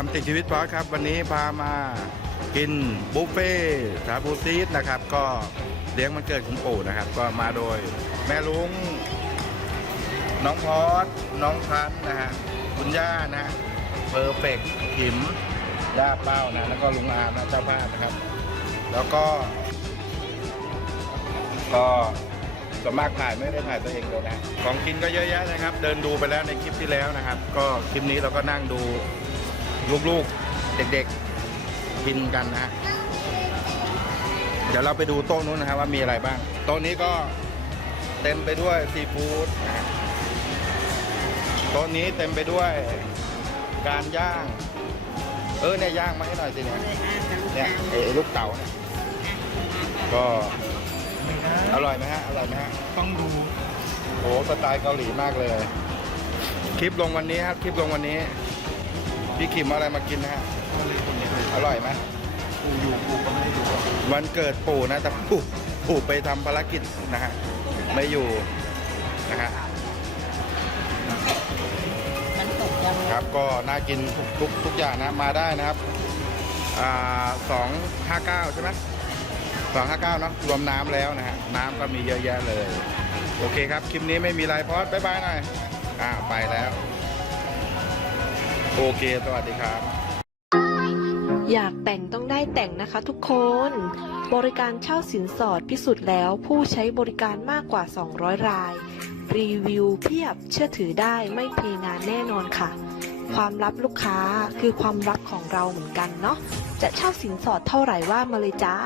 ครับตามติดชีวิตพอครับ วันนี้พามากินบุฟเฟ่ต์ชาบูซีดนะครับ ก็เลี้ยงมันเกิดคุณปู่นะครับ ก็มาโดยแม่ลุง น้องพอสน้องพันนะฮะคุณย่านะฮะเพอร์เฟกขิมย่าเป้านะ แล้วก็ลุงอามนะเจ้าภาพนะครับ แล้วก็ ก็ส่วนมากถ่ายไม่ได้ถ่ายตัวเองเลยนะ ของกินก็เยอะแยะนะครับ เดินดูไปแล้วในคลิปที่แล้วนะครับ ก็คลิปนี้เราก็นั่งดู ลูกๆ เด็กๆกินกันนะฮะเดี๋ยวเราไปดูโต๊ะนู้นนะครับว่ามีอะไรบ้าง โต๊ะนี้ก็เต็มไปด้วยซีฟู้ดนะฮะโต๊ะนี้เต็มไปด้วยการย่าง เออเนี่ยย่างมาให้หน่อยสิเนี่ยเนี่ยไอ้ไอ้ลูกเต๋าเนี่ยก็อร่อยไหมฮะอร่อยไหมฮะต้องดูโอ้สไตล์เกาหลีมากเลย คลิปลงวันนี้ครับ คลิปลงวันนี้ พี่ขิมเอาอะไรมากินนะฮะอร่อยไหมกูอยู่กูก็ไม่ได้ดูวันเกิดปู่นะแต่ปู่ปู่ไปทำภารกิจนะฮะไม่อยู่นะฮะมันตกยังครับก็น่ากินทุกทุกทุกอย่างนะมาได้นะครับอ่าสองห้าเก้าใช่ไหมสองห้าเก้าเนาะรวมน้ำแล้วนะฮะน้ำก็มีเยอะแยะเลย โอเคครับ คลิปนี้ไม่มีไรพอดบ๊ายบายหน่อยอ่าไปแล้ว โอเค สวัสดีครับ อยากแต่งต้องได้แต่งนะคะทุกคน บริการเช่าสินสอดพิสูจน์แล้วผู้ใช้บริการมากกว่า 200 ราย รีวิวเพียบเชื่อถือได้ไม่เทงานแน่นอนค่ะ ความลับลูกค้าคือความลับของเราเหมือนกันเนาะจะเช่าสินสอดเท่าไหร่ว่ามาเลยจ้า